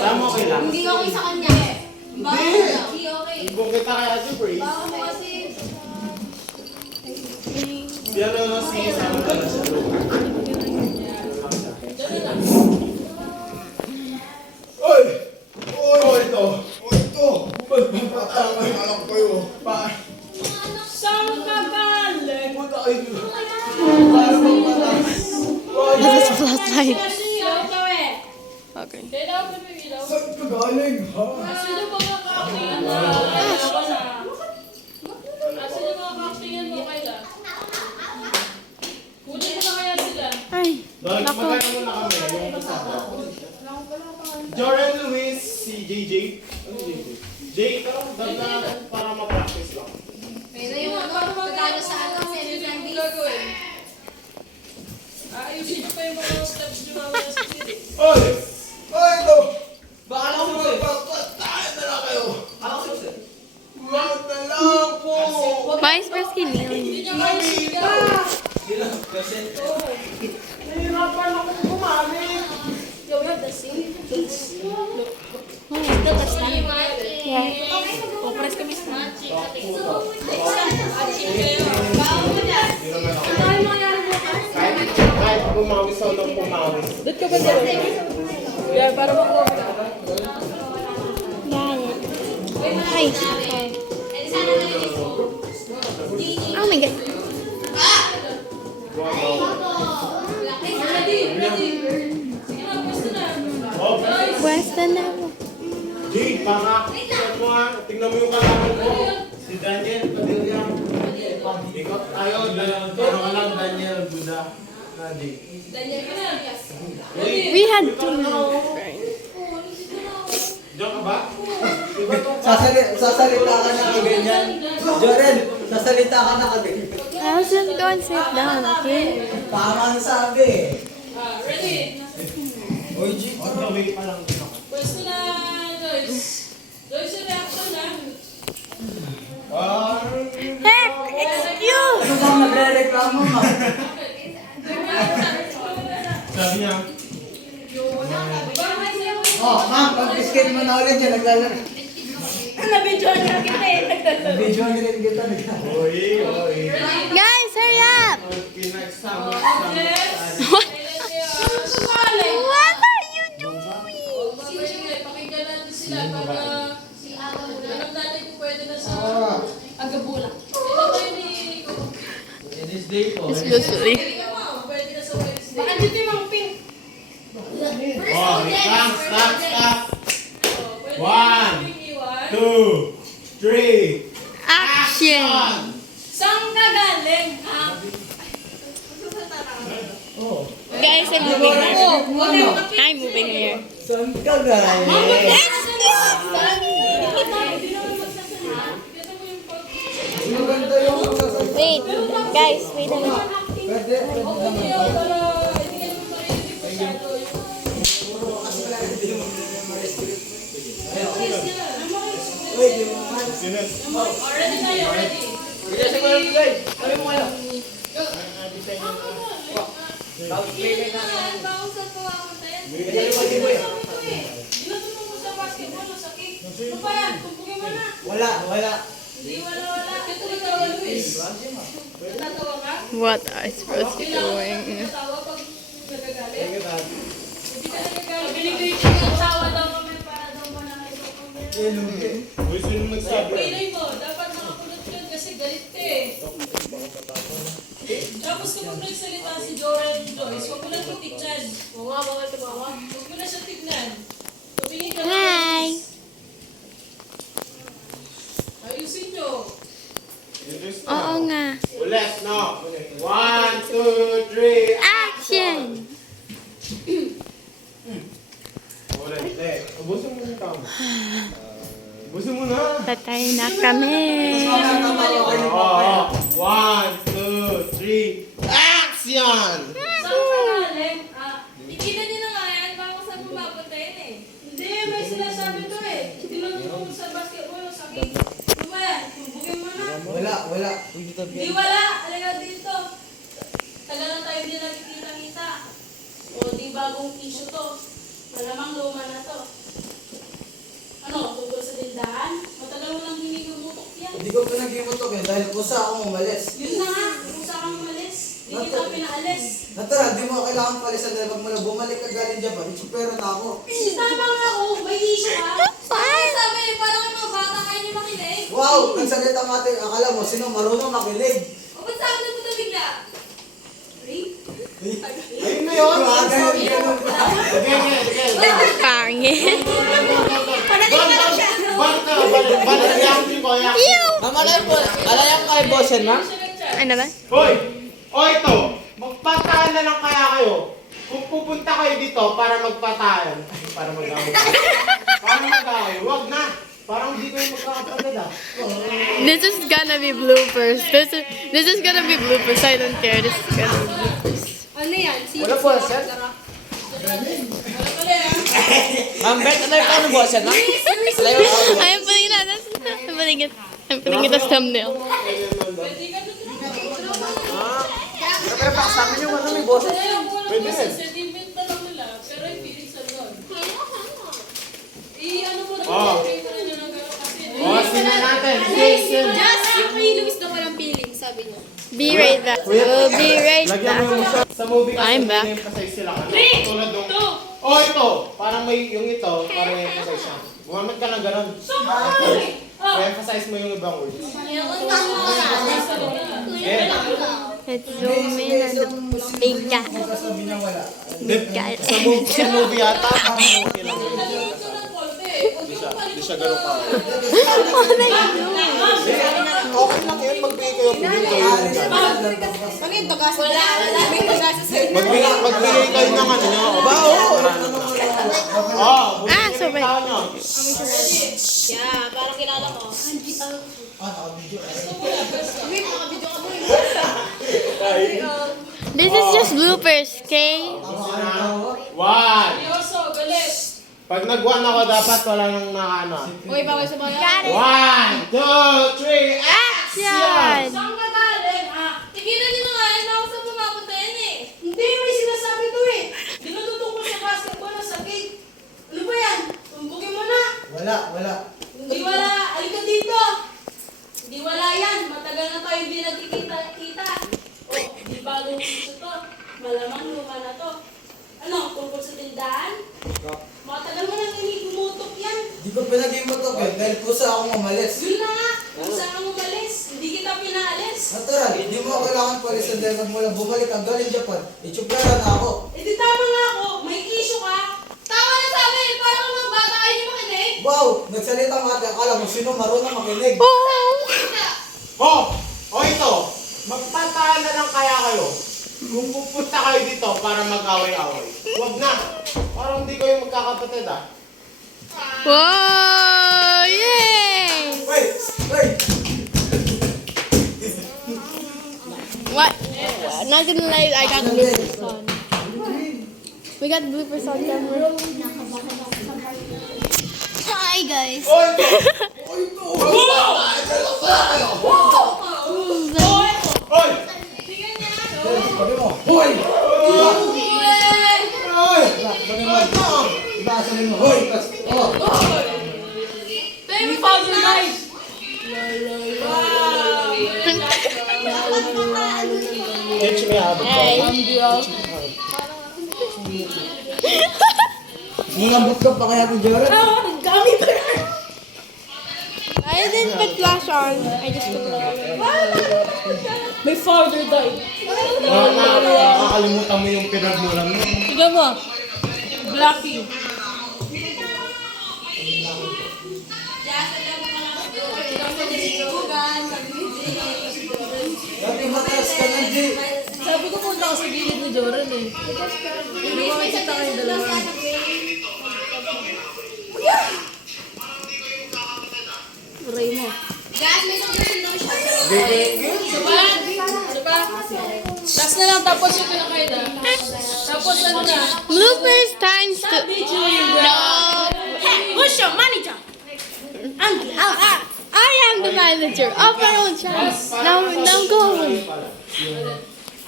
Tama, okay lang. Hindi okay sa kanya. Hindi okay. Ibong kita kaya si Praise. Baka mo kasi. Yan na si Sam dala sa lugar. Oy! Oy, ito! Oy, ito! Patay alam kayo. Saan ka galing? Puta kayo. Para magpatas. This is flashlight. Ilaw ka eh. Okay. Ilaw ka may ilaw. Saan ka galing, ha? Sino ba makakatingin mo? Dalawa na. Sino ba makakatingin mo kaila? Kunin mo na kaya sila. Ay, Dahil nako. magkano muna kami, yung kasama. Jordan Luis, si JJ. Ano yung JJ? Jay, parang dagdag para ma-practice lang. Pero yung pagkano sa akin, seven lang Ano gagawin? Ayusin niyo pa yung mga steps niyo mamaya sa city. Oy! Oy, ito! Baka lang ako sir. Patay na lang kayo! Ako sir. Wag na lang po! Vice President kneeling. Hindi niya kayo siya. Hindi lang. Kasi. Nahirapan ako gumamit! You have the same face. Yeah. Opres kami sa Matching kayo. Hindi naman ako. Kahit pumawis ako ng pumawis. Doon ka ba dito? Yeah, para makuha ka. Ay, okay. Oh my God. Sige na, pwesto na. Oh, Pwesta na ako. Jay, para check mo nga. Tingnan mo yung kalaban ko. Si Daniel Padilla. Ikot tayo. Ano ka lang, Daniel Buda. Jay. Daniel ka na. We had two friends. Diyan ka ba? Iba to. Sasalita ka na kaganyan. Joren, sasalita ka na kaganyan. I wasn't going to sit down, okay? Tama ang sabi. Ready? Oy, G. On the way pa lang din ako. Pwesto na, Joyce. Joyce, yung reaction na. Heck, excuse! Ano bang nagre-reklamo ma? Sabi niya, Oh, ma'am, pag-skate mo na ulit yan, naglalaro. Nabidyoan niya kita eh. Video ang rin kita naglalaro. oy, oy. Guys, hurry up! Kinagsama What are you doing? Pakinggan natin sila para alam natin kung pwede na sa agabula. Ilan kayo ni In this day po. Exclusively. pwede na sa Wednesday. Baka dito yung mga pink. Oh, stop. Pwede One. yung pink iwan. 2, 3, Action! Saan ka galing? Ha? Oh. Guys, I'm moving here. I'm moving here. Saan ka galing? Maganda yung sasalita. Wait, guys, wait a minute. Pwede naman. Wait, yung mga. Ready tayo, ready. Sige, sige, guys. Sabi mo kayo. Wala. What are you supposed to be doing? Binigay niya yung tawa daw kami para daw manakit. Gusto nyo magsabi? Pilay mo, dapat makakulot yun kasi galit ka eh. Tapos kapag nagsalita si Joran Joyce, huwag mo lang titignan. Oo nga, bawal tumawa. Huwag mo na siya tignan. Tumingin ka lang. Hi! Ayusin nyo. Oo nga. Ulit, no? 1, 2, 3, Action! ulit. Ubusin mo yung tama. Ubusin mo na. Patay na kami. Oh, 1, 2, 3, action! Saan ka galing? Tigilan niyo na nga yan, baka saan mo papuntayin eh. Hindi, may sinasabi to eh. Tigilan mo sa basketball o sa game. Ano ba yan? Bugin mo na. Wala. Di wala, alaga dito. Tagal na tayo hindi nakikita-kita. O di bagong issue to. Malamang luma na to. yan. Matagal mo lang hinigumutok yan. Hindi ko pinag-imutok eh, dahil kusa akong umalis. Yun na nga, kung saan kang umalis. Hindi kita pinaalis. Natural, di mo kailangan palisan dahil pag mula bumalik ka galing Japan, itsupero na ako. Tama nga ako, may issue ka. Sabi, parang yung mga bata kayo niyo makinig. Wow! Nagsalita nga tayo, akala mo, sino marunong makinig? O ba't saan na punta bigla? Rape? Ayun na yun. Ganun pa. Sige. Pangit. Balik yan, di ko yan. Mamalay po, alayang kay Bosen, ma'am? Ano ba? Hoy! O ito, magpataan na lang kaya kayo. Kung pupunta kayo dito para magpataan. Para mag-away. Para mag-away. Huwag na. Parang hindi kayo magkakapagod ah. This is gonna be bloopers. This is gonna be bloopers. I don't care. This is gonna be bloopers. Ano yan? Wala po, sir. Ma'am, bet na tayo paano Bosen, ma'am? I'm putting it as I'm putting it as thumbnail. Pero pa sa amin yung ano may Bosen. Pwede rin. Sediment na lang nila, pero yung feelings na doon. Ano mo na Oh. yung na nyo ng gano'n kasi. O, sino natin? Just yung kay Luis na walang feeling, sabi niya. Be right back. We'll be right Lagyan mo back. yung shot. Sa movie kasi I'm may back. emphasize sila ka. Tulad nung... Oh, ito. Parang may yung ito. Parang may emphasize siya. Gumamit ka ng ganun. I-emphasize mo yung ibang words. Let's zoom in on the big guy. Sabi niya wala. Big guy. Sa movie yata, parang okay lang. Hindi siya ganun pa. What are you doing? Okay lang yun. Magbigay kayo. Bigay kayo. Ano yung tugas? Wala. May tugas sa sa'yo. Magbigay kayo ng ano nyo. Ba, oo. Oo. So wait. Yeah, parang kilala ko. This is just bloopers, okay? One. Yoso, galit. Pag nag-one ako, dapat wala nang nakano. Uy, bawal sa mga. 1, 2, 3, Action! Saan ka galing? Tigilan nyo na nga yan, ako saan pumapunta yan eh. Hindi, may sinasabi to eh. Dinututungkol sa basketball o sa gate. Ano ba yan? Tumbukin mo na. Wala. Hindi wala, alika dito. Hindi wala yan, matagal na tayo hindi nagkikita-kita. O, di bagong piso to. Malamang luma na to. Ano, tungkol sa tindahan? Matagal mo nang inigumutok yan. Di ko pinag-imutok eh, dahil kusa akong umalis. Yun na nga, kung saan kang umalis, hindi kita pinaalis. Natural, hindi mo kailangan palisan dahil pag mula bumalik ka galing Japan, itsupero na ako. Eh di tama nga ako, may issue ka. Tama na sabi, parang mga bata kayo niyo makinig. Wow! Nagsalita nga tayo, akala mo sino marunong makinig. Oh! O ito. Magpataan na lang kaya kayo. Kung pupunta kayo dito para mag-away-away. Huwag na. Parang hindi kayo magkakapatid ah. Whoa! Yay! Wait! What? Not gonna lie, I got bloopers on. We got bloopers on camera. Hi guys. O ito! O ito! Magpataan na lang kaya kayo. Hoy! Sabi mo, hoy! Hoy! Sabi mo, hoy! Oh! Baby father died. Teach me how to talk. Nangambot ka pa kaya kung Jared? I didn't put flash on. I just put it on. My father died. Nakakalimutan mo yung pinagmulan mo. Tignan mo. Blackie. Dati mataas ka na, Jay. Sabi ko punta ako sa gilid ni Joran eh. Hindi mo makikita kayong dalawa. Turay mo. Guys, may suggestion daw siya. Diba? Last na lang tapos yung pinakaida. Tapos ano na? Bloopers times two. Video yung No. Who's your manager? I am the manager of my own child. Now go home.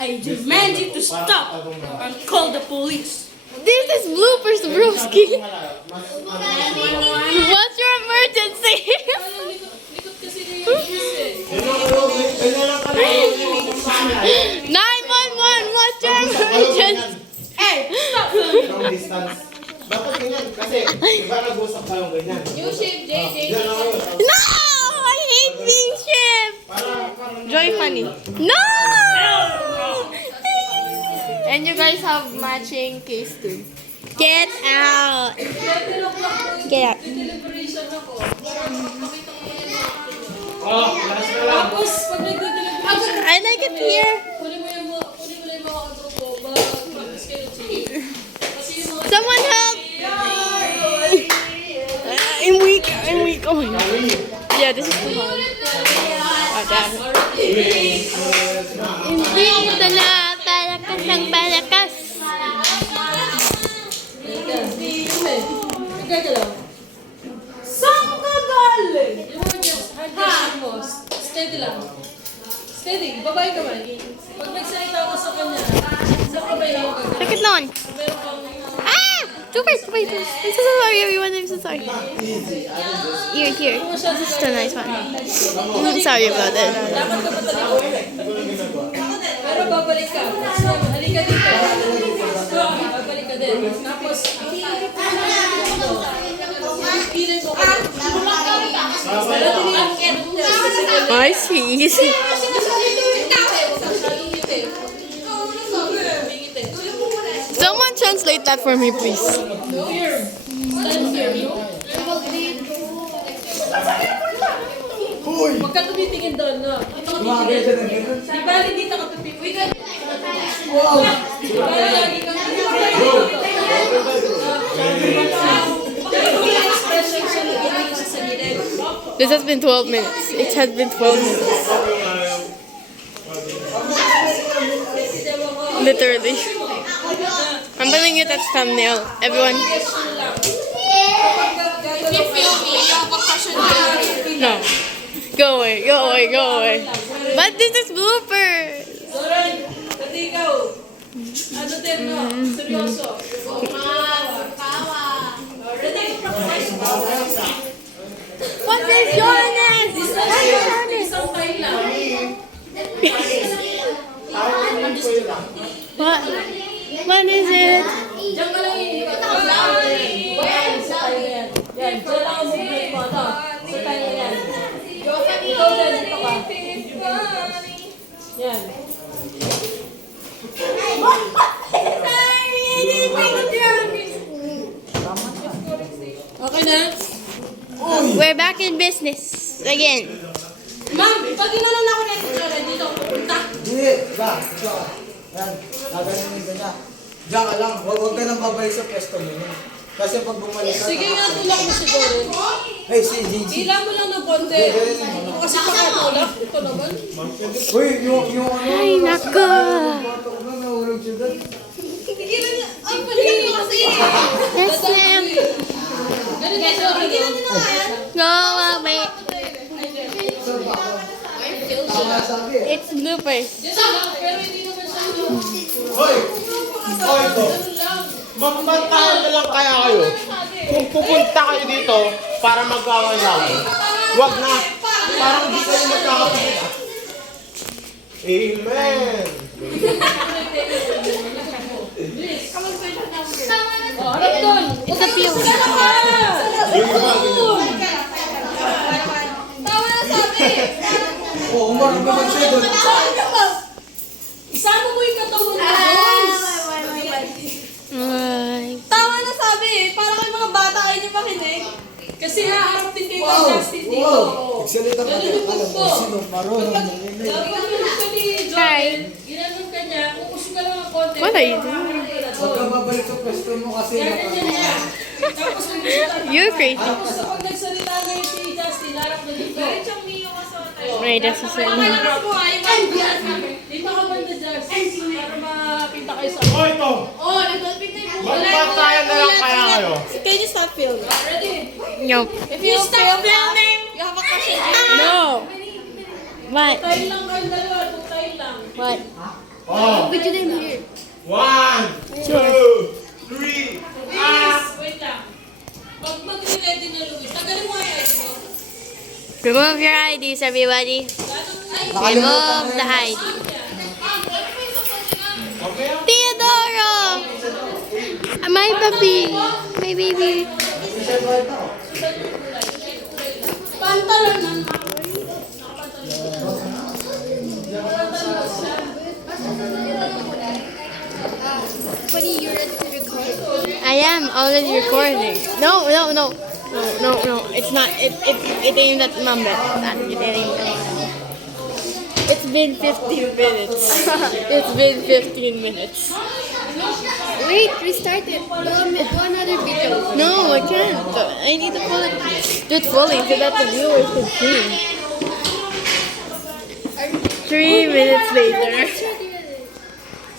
I demand you to stop and call the police. This is bloopers, broski. What's your emergency? ganyan. Kasi, di ba nag-usap kayong ganyan? New shape, JJ. Diyan lang kayo. No! I hate being shipped! Joy funny. No! And you guys have matching case too. Get out! Get out. Deliberation ako. Pakita ko muna yung mga Oh, last na lang. Tapos, pag nagde-deliberation, I like it here. kunin mo yung mga grupo, mag-practice kayo, Chief. Kasi yung mga... Someone help! I'm weak. I'm weak. Oh my god. Yeah, this is too hard. Oh, damn. Hindi ito na palakas ng palakas. Gagalaw. Saan ka galing? Yung mga hand mo, steady lang. Steady, babay ka man. Pag nagsalita ka sa kanya, sa babay lang ka. Look at Lon. Meron kang... Ah! Wait. I'm so sorry, everyone. I'm so sorry. Here. This is the nice one. I'm sorry about it. Dapat ka patalikod. Pero babalik ka. Halika dito. Babalik ka din. Tapos, pipilit mo ka. Pero tinilangkin. I see. Someone translate that for me, please. Here. Stand here. Huwag ka tumitingin doon, no? Dito ka titingin. Di ba, dito ka tumitingin. Di ba, lagi kang tumitingin. Expression siya, lagyan siya sa gilid. This has been 12 minutes. It has been 12 minutes. Literally. I'm putting it as thumbnail. Everyone. No. Go away. But this is bloopers. Soren, pati ikaw. Ano din, no? Seryoso. Ready? What is your name? Isang time lang. What is it? Diyan ka lang iiwan. Yan, sa tayo na yan. Yan, diyan lang ang movement mo. Ano? Sa tayo na yan. Ikaw din, dito ka. Yan. Okay na? We're back in business again. Ma'am, pag inanon ako na ito, dito ako pupunta. Hindi, ba? Yan, gaganin ka niya. Diyan ka lang, huwag ka nang babalik sa pwesto mo. Kasi pag bumalik ka, Sige nga, tulak mo si Doren. hey, si Gigi. Hila mo lang ng konti. Kasi pakatulak. Ito naman. Uy, yung ano, Ay, nako. batok na, nahulog siya doon. Ay, paligyan mo kasi. Yes, ma'am. Ganun na siya. Go away. Tama sabi eh. It's bloopers. Yes lang, pero hindi naman siya. Hoy! Hoy, to. Ganun lang. Magbantayan na lang kaya kayo. Kung pupunta kayo dito para mag-away lang. Wag na. Parang di kayo magkakapit. Amen! Oh, harap doon. It's a pill. Tawa na sabi. Oo, umarang naman siya doon. Isama mo yung katawan mo, boys. Tawa na sabi eh. Para kayo mga bata kayo niyo makinig. Kasi haharap din kayo kay Justin dito. Wow! Nagsalita ka Ganun din. yung Alam mo, gusto. sino marunong makinig. Kapag ganun ka ni Jordan, ginanon ka niya, upuso ka lang ang konti. What are you doing? Huwag ka babalik sa pwesto mo kasi Kaya ganyan niya. Tapos kung gusto ka. You're crazy. Tapos kapag nagsalita ngayon si Justin, harap na dito. Right, that's the same. Dito ka banda, Justin. Para makita kayo sa... Hoy, to. Oh, nagpapit na yung Magbantayan na lang kaya kayo. Can you stop filming? Ready? Nope. If you stop filming, you have a crush on Jay. No. What? Tayo lang kayo dalawa. Tayo lang. What? Oh. Put your name here. 1, 2, 3. Please, wait lang. Pag mag-ready na Luis, tagalin mo yung ID mo. Remove your IDs, everybody. Remove the ID. Theodoro! My baby. My baby. T-shirt white ako. Pantalonan. Buddy, you ready to record? I am already recording. No. It's not. It aimed at Mamba. It aimed at It's been 15 minutes. It's been 15 minutes. Wait, restart it. Do another video. No, I can't. I need to do it fully so that the viewers can see. 3 minutes later.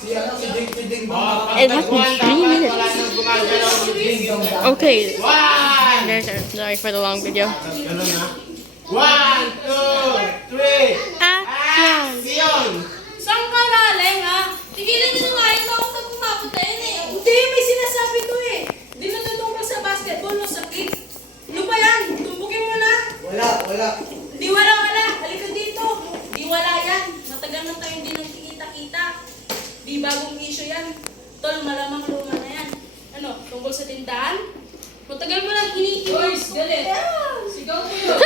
Si ano, si Ding It has been 3 minutes. Wala nang gumagalaw ni Ding Dong. Okay. One! Sorry for the long video. Ganun na. 1, 2, 3. Action! Saan ka galing, ha? Tigilan nyo na nga yun ako sa pumapunta yun eh. Hindi, may sinasabi ko eh. Di na tutungkol sa basketball o sa kids. Ano ba yan? Tumbukin mo na. Wala. Di wala. Halika dito. Di wala yan. Matagal na tayo hindi nagkikita-kita. Di bagong issue yan. Tol, malamang luma na yan. Ano, tungkol sa tindahan? Matagal mo lang hinihiwas. Galit. Sigaw ko yun.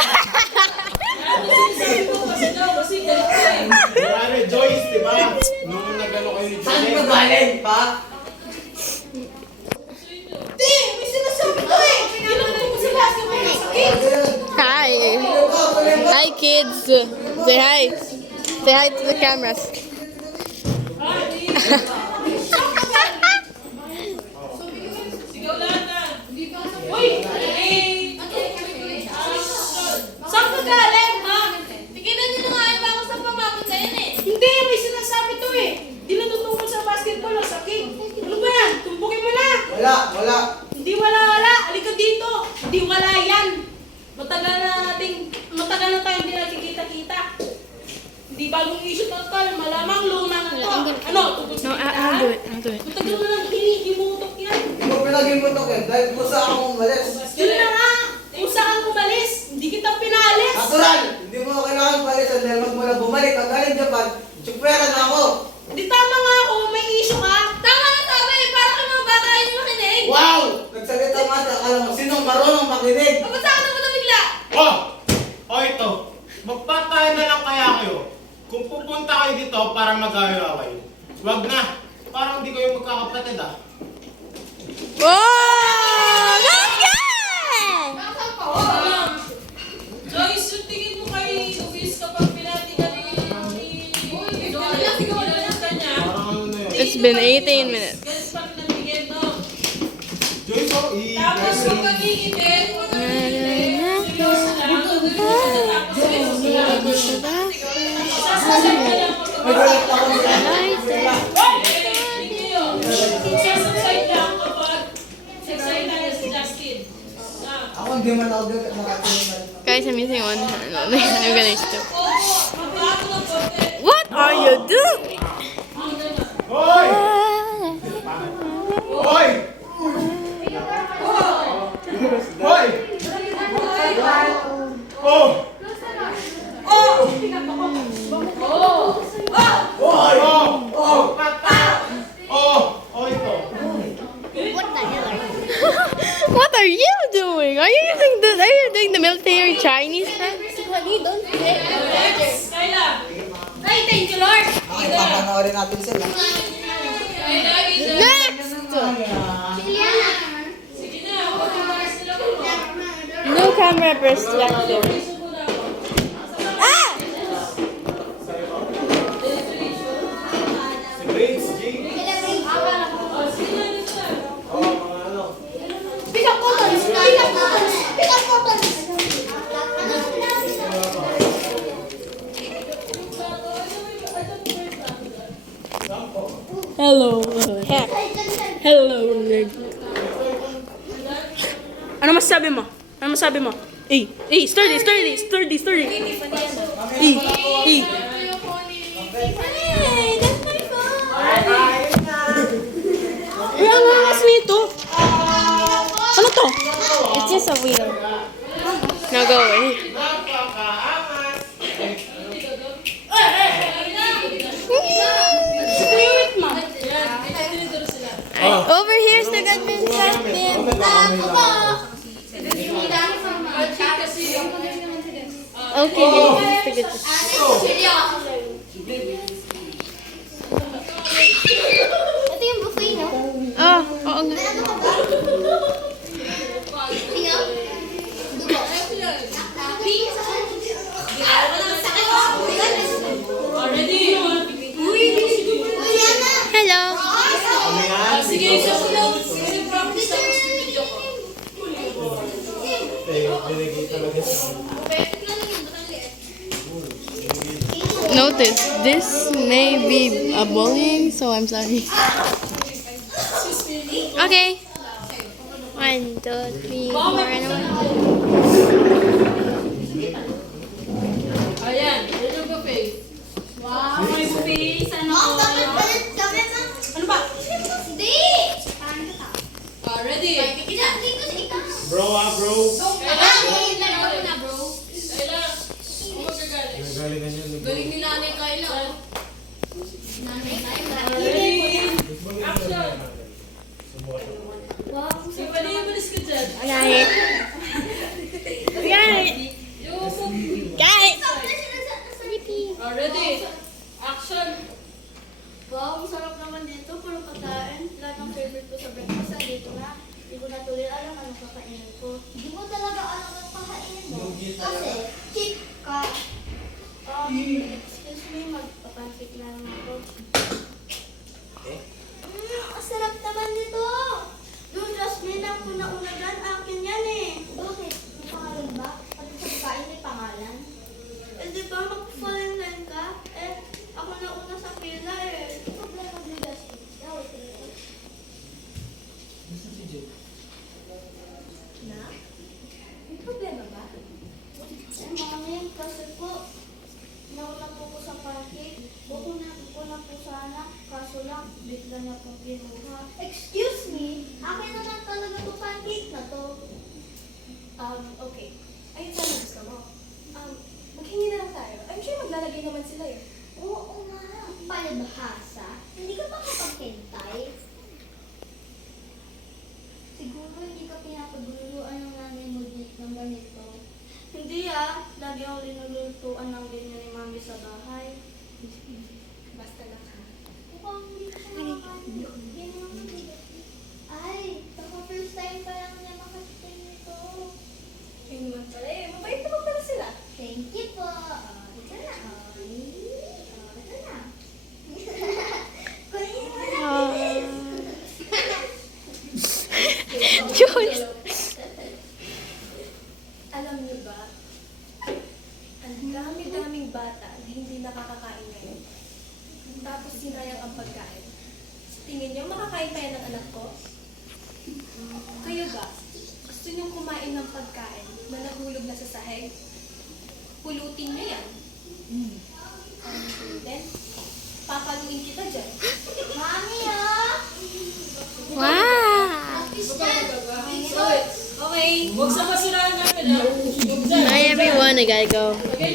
Ano sinasabi ko? Pasigaw kasi galit ko eh. Ano, Joyce, di ba? Nung nagano kayo ni Saan ka Joyce. galing, pa? Di, may sinasabi ko eh. Pinanong ko sa basketball o sa kids. Hi. Hi, kids. Say hi. Say hi to the cameras. Sigaw lahat na. Uy! Saan ka galing, ha? Tigilan nyo na nga yun bago sa pamakot na yun eh. Hindi, may sinasabi to eh. Di na tutungkol sa basketball o sa kick. Ano ba yan? Tumbukin mo na. Wala. Hindi wala. Halika dito. Hindi wala yan. Matagal na tayo hindi nakikita-kita. Hindi bagong issue total. Malamang luma na to. Ano? Tungkol sa No, tindahan? I'll do it. Matagal mo lang hinihimutok yan. Hindi mo pinagin mo to, Ken. Dahil kung saan akong umalis. Yun na nga. Kung saan umalis, hindi kita pinalis. Natural! Hindi mo kailangan palisan dahil magmula bumalik. Ang galing Japan, tsupera na ako. Di tama nga ako, may issue ka. Tama eh. Para ka mga bata yun yung makinig. Wow! Nagsalita nga, akala mo, sinong marunong makinig? Kapag saan mo na bigla? Oh, ito. Magpatayan na lang kaya kayo. Kung pupunta kayo dito para mag-away, wag na. Parang hindi kayo magkakapatid ah. Whoa! That's good! Joyce, yung tingin mo kay Luis kapag pinati ka ni Ginalas ka niya. Parang ano na yun. It's been 18 minutes. Kasi pag nabigyan, no? Joyce, oh, Tapos kung kagigipin, seryoso lang. Tapos seryoso lang. Sasasay ka lang pag Nagulat ako nila. Sasasay lang kapag sasay tayo si Justin. Ako hindi man ako nakatingin na rin. Guys, I'm using one hand only. I'm gonna use two. Mabago ng konti. What are you doing? Hoy! Hoy! Hoy! Oh! Hoy! Oh! Pata! Oh, ito. What are you doing? Are you doing the military Chinese thing? Kayla! Ay, thank you, Lord! Papanoorin natin sila. Next! Sige na, huwag ka na sila ko. No camera perspective. Ah! Grades, G. Oh, mga ano. Pick up buttons. Hello. Heck. Hello. Ano masasabi mo? Sturdy. Hey, that's my phone. Uy, ang angas nito. Ano to? It's just a wheel. Now go away. Napakaangas. Wait, ma. Over here, forgot to insert them. Okay, forget to. Ito yung buffet, no? Oh, oo nga. Tingnan. Dugo. Already. Hello. Ano yan? Sige, susunod. Sige, practice tapos video ko. Binigay talaga sa Notice, this may be a bullying, so I'm sorry. Okay. 1, 2, 3, 4, and 1. Ayan, ito yung buffet. Wow, may buffet. Sana ko. Ano ba? Ready? bro bro. Kailan? bro. Kailan? Umagagaling. Nagalingan yun. Galing ni Nanay Kayla. Nanay tayo. Ready? Action! Wow. Sige, pwede yung malis ka dyan. Got it. Got it. Yung Got it. ready? Action! Wow, ang sarap naman dito. Puro pagkain. Lahat ng favorite ko sa breakfast. Dito na. Hindi ko na tuloy alam anong kakainin ko. Hindi mo talaga alam anong kakainin mo. Kasi, cheap ka. Excuse me, magpapansik na lang ako. Ang sarap naman nito. Yung Jasmine ang una-una dyan, akin yan eh. Bakit? May pangalan ba? Pati sa pagkain may pangalan? Eh di ba mag-fall-in-line ka? Eh, ako na una sa pila eh. Problema ni Jasmine. Na? May problema ba? Eh, mami, kasi po, nauna po ko sa pancake. Buko na po sana, kaso lang, bigla na po kinuha. Excuse me? Akin naman talaga to pancake na to. Okay. Ayun sana gusto mo. Maghingi na lang tayo. I'm sure maglalagay naman sila eh. Oo nga, palibhasa. Hindi ka pa kapagkentay. Siguro hindi ka pinapaguluan ng nanay mo ng ganito. Hindi lagi akong linulutuan ng ganyan ni mami sa bahay. Basta lang ha. Mukhang hindi ka nakakain. Ganyan ang mabigat. Ay, baka first time pa lang niya makasitay nito. Ayun naman pala eh. Mabait naman pala sila. Thank you po. Ito na. Ito na. Kunin mo na. Jules. Alam niyo ba? Ang dami-daming bata na hindi nakakakain ngayon. Tapos sinayang ang pagkain. Sa tingin niyo, makakain pa yan ng anak ko? Kayo ba? Gusto niyong kumain ng pagkain na nahulog na sa sahig? Pulutin niyo yan. Then, papaluin kita dyan. Mami, Wow. Okay. Huwag sa masiraan namin. Bye everyone, I gotta go.